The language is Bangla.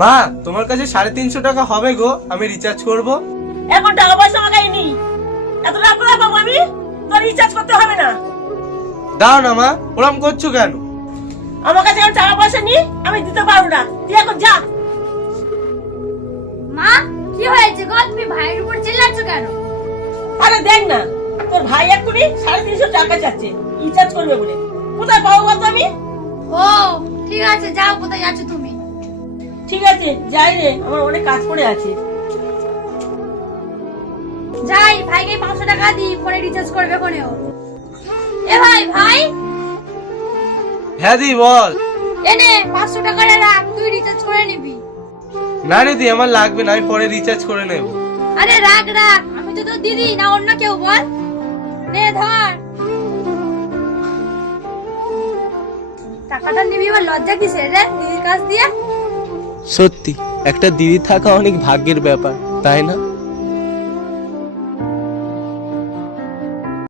মা, তোমার কাছে 350 টাকা হবে গো, আমি রিচার্জ করব। এখন টাকা পয়সা আমার কাছে নেই, এত টাকা কোথায় পাবো আমি? তোর রিচার্জ করতে হবে না। দাও না মা, ওরম করছো কেন? আমার কাছে এখন টাকা পয়সা নেই, আমি দিতে পারবো না, তুই এখন যা। মা কি হয়েছে গো, তুমি ভাইয়ের উপর চিল্লাচ্ছ কেন? আরে দেখ না, তোর ভাই এক্ষুনি 350 টাকা চাচ্ছে রিচার্জ করবে বলে। কোথায় পাবো বলতো আমি? ও ঠিক আছে, যাও, কোথায় যাচ্ছ তুমি? ঠিক আছে যাই রে, আমার অনেক কাজ পড়ে আছে। যাই, ভাইকে 500 টাকা দিই, ফোনে রিচার্জ করবে কোনেও। এ ভাই ভাই, হ্যাঁ দি বল। এনে 500 টাকাটা রাখ, তুই রিচার্জ করে নিবি। না রে দি, আমার লাগবে না, আমি পরে রিচার্জ করে নেব। আরে রাখ রাখ, আমি তো তোর দিদি না অন্য কেউ, বল। নে ধর টাকাটা, নিবি। এবার লজ্জা কিসের রে দিদির কাছ দিয়ে? সত্যি একটা দিদি থাকা অনেক ভাগ্যের ব্যাপার, তাই না?